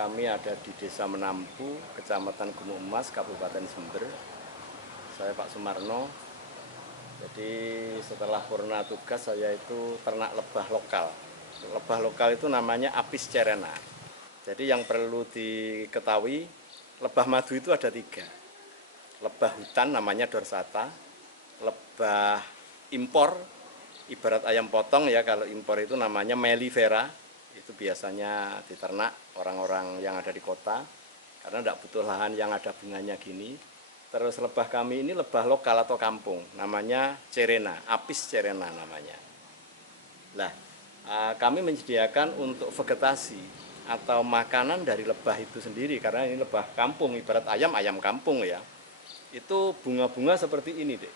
kami ada di Desa Menampu, Kecamatan Gunung Emas, Kabupaten Jember. Saya Pak Sumarno. Jadi setelah purna tugas saya itu ternak lebah lokal. Lebah lokal itu namanya Apis cerana. Jadi yang perlu diketahui, lebah madu itu ada 3. Lebah hutan namanya dorsata, lebah impor, ibarat ayam potong ya, kalau impor itu namanya mellifera. Itu biasanya diternak orang-orang yang ada di kota karena tidak butuh lahan yang ada bunganya gini. Terus lebah kami ini lebah lokal atau kampung, namanya cerena, Apis cerena namanya. Nah, kami menyediakan untuk vegetasi atau makanan dari lebah itu sendiri karena ini lebah kampung, ibarat ayam, ayam kampung ya. Itu bunga-bunga seperti ini deh.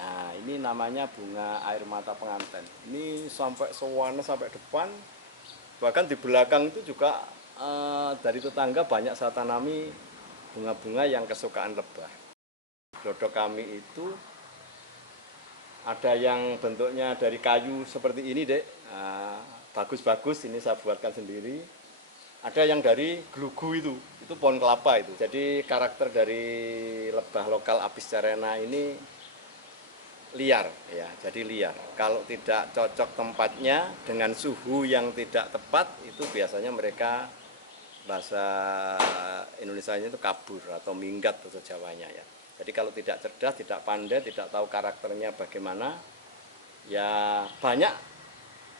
Nah, ini namanya bunga air mata pengantin. Ini sampai sewana sampai depan. Bahkan di belakang itu juga dari tetangga banyak saya tanami bunga-bunga yang kesukaan lebah. Glodok kami itu ada yang bentuknya dari kayu seperti ini dek, bagus-bagus, ini saya buatkan sendiri. Ada yang dari glugu itu pohon kelapa itu. Jadi karakter dari lebah lokal Apis cerana ini liar ya, jadi liar. Kalau tidak cocok tempatnya dengan suhu yang tidak tepat, itu biasanya mereka, bahasa Indonesianya itu kabur atau minggat bahasa Jawanya ya. Jadi kalau tidak cerdas, tidak pandai, tidak tahu karakternya bagaimana, ya banyak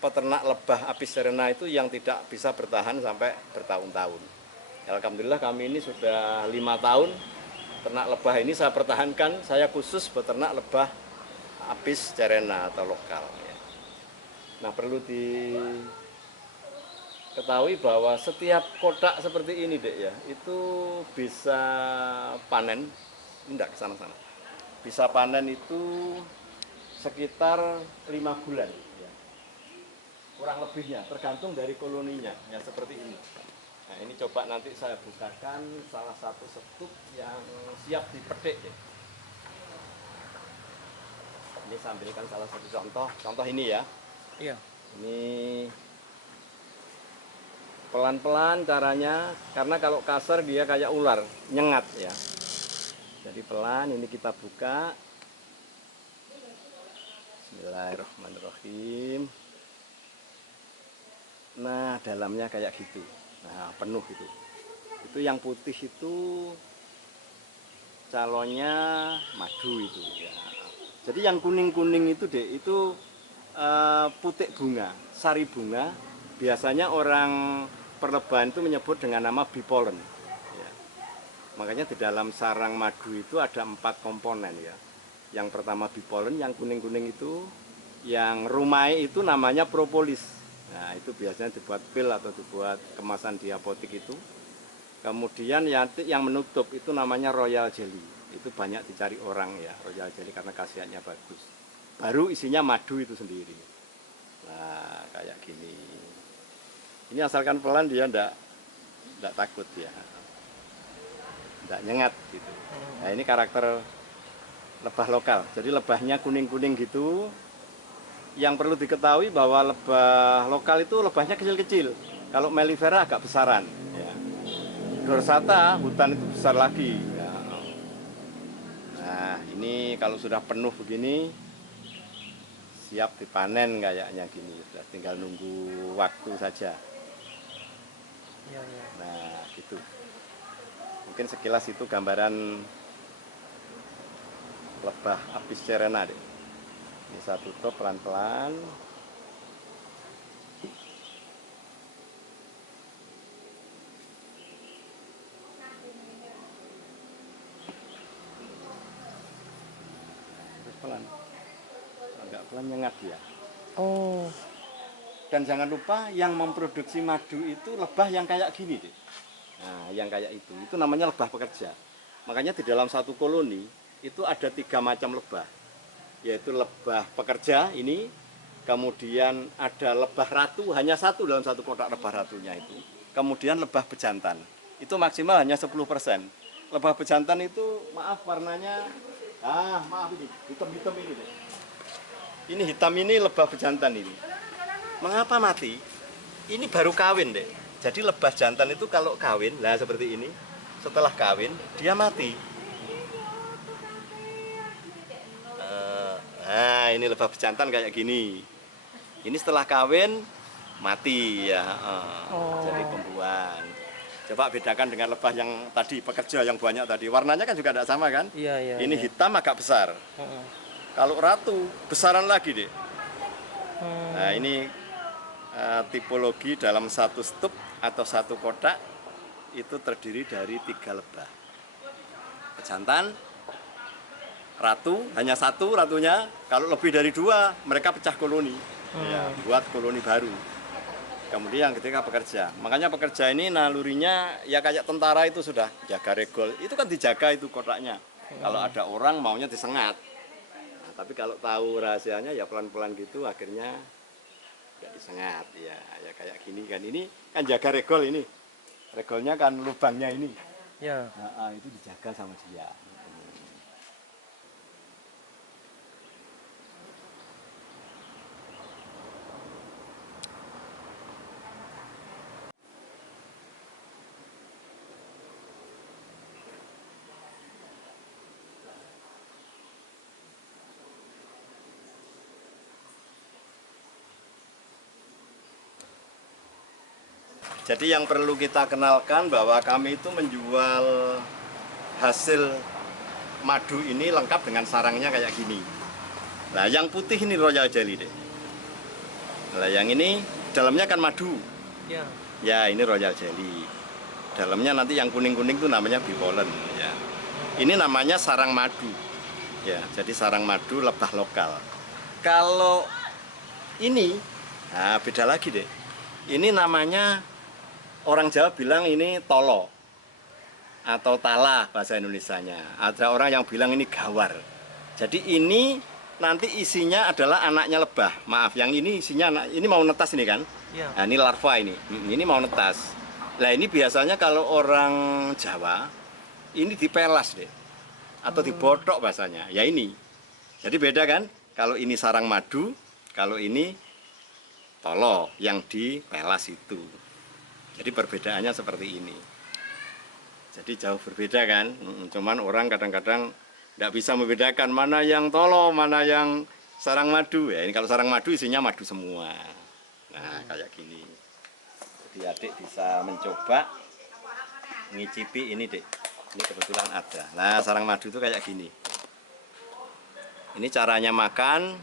peternak lebah Apis cerana itu yang tidak bisa bertahan sampai bertahun-tahun. Alhamdulillah kami ini sudah 5 tahun ternak lebah ini saya pertahankan. Saya khusus beternak lebah Apis cerana atau lokal. Nah, perlu diketahui bahwa setiap kotak seperti ini dek ya, itu bisa panen, tidak ke sana-sana. Bisa panen itu sekitar 5 bulan. Ya. Kurang lebihnya, tergantung dari koloninya, ya seperti ini. Nah, ini coba nanti saya bukakan salah satu setup yang siap dipetik deh. Ini saya ambilkan salah satu contoh ini ya. Iya. Ini pelan-pelan caranya, karena kalau kasar dia kayak ular, nyengat ya. Jadi pelan, ini kita buka. Bismillahirrahmanirrahim. Nah, dalamnya kayak gitu. Nah, penuh itu. Itu yang putih itu calonnya madu itu ya. Jadi yang kuning-kuning itu deh, itu putik bunga, sari bunga. Biasanya orang perlebahan itu menyebut dengan nama bipolen. Ya. Makanya di dalam sarang madu itu ada 4 komponen ya. Yang pertama bipolen, yang kuning-kuning itu, yang rumai itu namanya propolis. Nah, itu biasanya dibuat pil atau dibuat kemasan di apotek itu. Kemudian yang menutup itu namanya royal jelly. Itu banyak dicari orang ya, royal jelly, karena khasiatnya bagus. Baru isinya madu itu sendiri. Nah, kayak gini. Ini asalkan pelan dia ndak takut ya. Ndak nyengat gitu. Nah, ini karakter lebah lokal. Jadi lebahnya kuning-kuning gitu. Yang perlu diketahui bahwa lebah lokal itu lebahnya kecil-kecil. Kalau mellifera agak besaran ya. Dorsata hutan itu besar lagi ya. Nah, ini kalau sudah penuh begini siap dipanen kayaknya gini. Sudah tinggal nunggu waktu saja. Iya, iya. Nah, gitu. Mungkin sekilas itu gambaran lebah Apis cerana deh. Ini saya tutup pelan-pelan. Pelan, agak pelan, nyengat ya. Oh. Dan jangan lupa yang memproduksi madu itu lebah yang kayak gini deh. Nah, yang kayak itu namanya lebah pekerja. Makanya di dalam satu koloni itu ada 3 macam lebah, yaitu lebah pekerja ini, kemudian ada lebah ratu, hanya satu dalam satu kotak lebah ratunya itu, kemudian lebah bejantan, itu maksimal hanya 10%. Lebah bejantan itu maaf warnanya, maaf ini hitam-hitam ini deh. Ini hitam, ini lebah bejantan ini. Mengapa mati? Ini baru kawin deh. Jadi lebah jantan itu kalau kawin, nah seperti ini, setelah kawin dia mati. Nah ini lebah jantan kayak gini. Ini setelah kawin mati ya, jadi pembuahan. Coba bedakan dengan lebah yang tadi pekerja yang banyak tadi. Warnanya kan juga tidak sama kan? Iya, iya. Ini iya. hitam agak besar. Kalau ratu besaran lagi deh. Nah ini tipologi dalam satu stup atau satu kotak itu terdiri dari 3 lebah. Pejantan, ratu, hanya satu ratunya. Kalau lebih dari 2 mereka pecah koloni, ya, buat koloni baru. Kemudian yang ketiga pekerja. Makanya pekerja ini nalurinya ya kayak tentara itu sudah jaga regol. Itu kan dijaga itu kotaknya. Kalau ada orang maunya disengat. Nah, tapi kalau tahu rahasianya ya pelan-pelan gitu akhirnya nggak disengat. Ya kayak gini kan. Ini kan jaga regol ini. Regolnya kan lubangnya ini. Ya. Nah, itu dijaga sama dia. Jadi yang perlu kita kenalkan bahwa kami itu menjual hasil madu ini lengkap dengan sarangnya kayak gini. Nah yang putih ini Royal Jelly deh. Nah yang ini dalamnya kan madu. Ya. Ya ini Royal Jelly. Dalamnya nanti yang kuning-kuning itu namanya bee pollen ya. Ini namanya sarang madu. Ya, jadi sarang madu lebah lokal. Kalau ini, nah beda lagi deh. Ini namanya orang Jawa bilang ini tolo atau tala bahasa Indonesianya. Ada orang yang bilang ini gawar. Jadi ini nanti isinya adalah anaknya lebah. Maaf, yang ini isinya ini mau netas ini kan? Ya. Nah, ini larva ini. Ini mau netas. Nah ini biasanya kalau orang Jawa ini dipelas deh, atau dibotok bahasanya. Ya ini. Jadi beda kan? Kalau ini sarang madu, kalau ini tolo yang dipelas itu. Jadi perbedaannya seperti ini. Jadi jauh berbeda kan. Cuman orang kadang-kadang tidak bisa membedakan mana yang tolo, mana yang sarang madu. Ya ini kalau sarang madu isinya madu semua. Nah kayak gini. Jadi adik bisa mencoba ngicipi ini dek. Ini kebetulan ada. Nah sarang madu itu kayak gini. Ini caranya makan.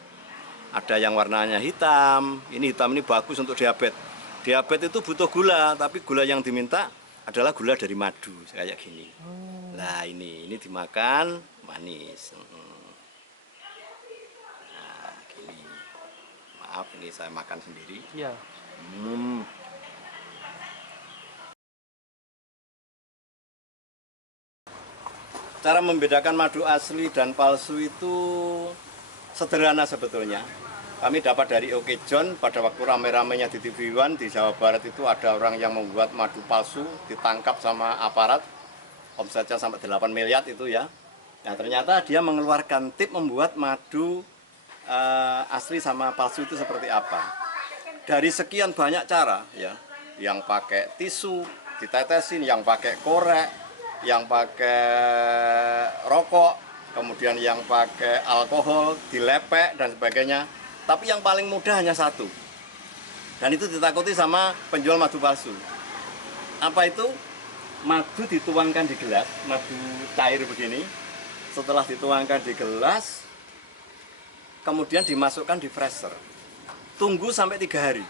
Ada yang warnanya hitam. Ini hitam ini bagus untuk diabetes. Diabetes itu butuh gula, tapi gula yang diminta adalah gula dari madu kayak gini. Nah ini dimakan manis. Nah gini. Maaf ini saya makan sendiri. Ya. Cara membedakan madu asli dan palsu itu sederhana sebetulnya. Kami dapat dari Oke John pada waktu rame-ramenya di TV One di Jawa Barat itu ada orang yang membuat madu palsu, ditangkap sama aparat, omsetnya sampai 8 miliar itu ya. Nah ternyata dia mengeluarkan tip membuat madu asli sama palsu itu seperti apa. Dari sekian banyak cara ya, yang pakai tisu ditetesin, yang pakai korek, yang pakai rokok, kemudian yang pakai alkohol dilepek dan sebagainya. Tapi yang paling mudah hanya satu. Dan itu ditakuti sama penjual madu palsu. Apa itu? Madu dituangkan di gelas, madu cair begini. Setelah dituangkan di gelas, kemudian dimasukkan di freezer. Tunggu sampai 3 hari.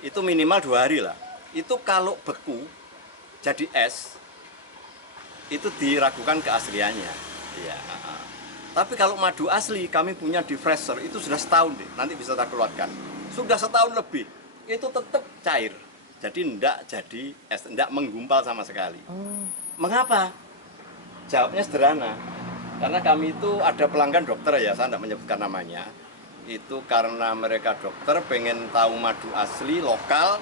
Itu minimal 2 hari lah. Itu kalau beku, jadi es, itu diragukan keasliannya. Ya. Tapi kalau madu asli kami punya di freezer itu sudah setahun deh, nanti bisa kita keluarkan. Sudah setahun lebih, itu tetap cair. Jadi enggak jadi es, enggak menggumpal sama sekali. Mengapa? Jawabnya sederhana. Karena kami itu ada pelanggan dokter ya, saya enggak menyebutkan namanya. Itu karena mereka dokter pengen tahu madu asli lokal.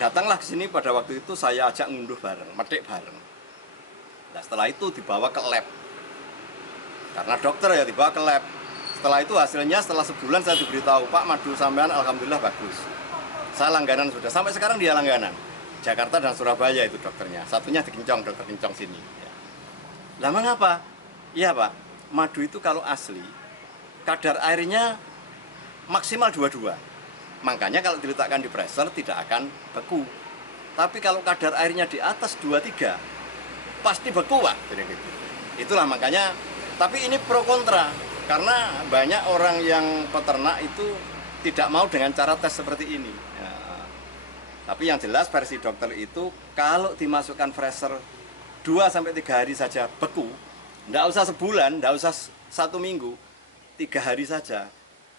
Datanglah ke sini pada waktu itu saya ajak ngunduh bareng, metik bareng. Nah, setelah itu dibawa ke lab. Karena dokter ya dibawa ke lab. Setelah itu hasilnya setelah sebulan saya diberitahu, Pak madu sampean alhamdulillah bagus. Saya langganan sudah, sampai sekarang dia langganan. Jakarta dan Surabaya itu dokternya. Satunya di Kencong, dokter Kencong sini. Ya. Lah mengapa? Iya Pak, madu itu kalau asli, kadar airnya maksimal 22. Makanya kalau diletakkan di freezer tidak akan beku. Tapi kalau kadar airnya di atas 23, pasti beku Pak. Gitu. Itulah makanya, tapi ini pro kontra. Karena banyak orang yang peternak itu tidak mau dengan cara tes seperti ini. Ya. Tapi yang jelas versi dokter itu kalau dimasukkan freezer 2-3 hari saja beku, tidak usah sebulan, tidak usah 1 minggu, 3 hari saja,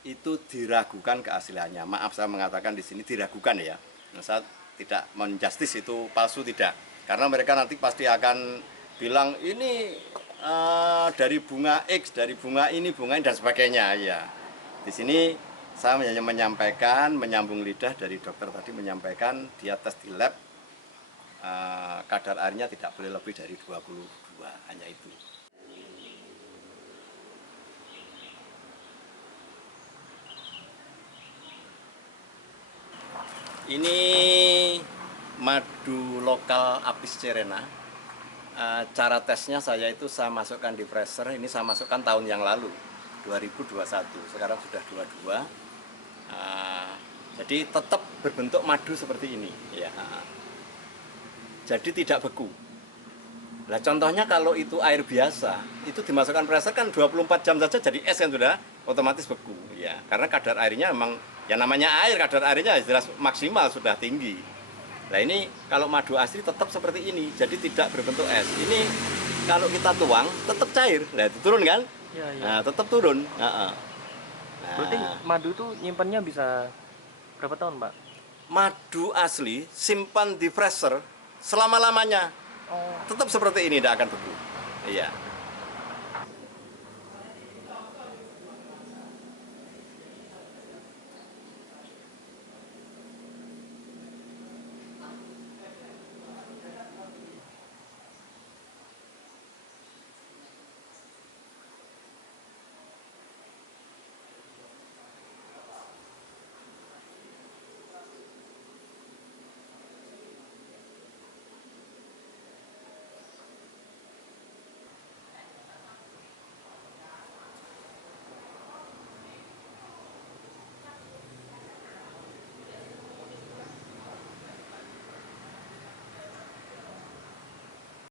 itu diragukan keasliannya. Maaf saya mengatakan di sini diragukan ya. Nah, saya tidak menjustis itu palsu, tidak. Karena mereka nanti pasti akan bilang ini dari bunga X, dari bunga ini, dan sebagainya. Ya. Di sini saya hanya menyampaikan, menyambung lidah dari dokter tadi menyampaikan dia tes di lab, kadar airnya tidak boleh lebih dari 22, hanya itu. Ini madu lokal Apis cerana. Cara tesnya saya masukkan di freezer, ini saya masukkan tahun yang lalu, 2021, sekarang sudah 22. Jadi tetap berbentuk madu seperti ini ya. Jadi tidak beku. Nah contohnya kalau itu air biasa, itu dimasukkan freezer kan 24 jam saja jadi es kan sudah otomatis beku ya. Karena kadar airnya memang ya namanya air, kadar airnya jelas maksimal sudah tinggi. Nah ini kalau madu asli tetap seperti ini, jadi tidak berbentuk es. Ini kalau kita tuang tetap cair, nah itu turun kan? Ya, ya. Nah tetap turun. Nah. Berarti madu itu nyimpannya bisa berapa tahun Pak? Madu asli simpan di freezer selama-lamanya. Tetap seperti ini, tidak akan beku. Iya.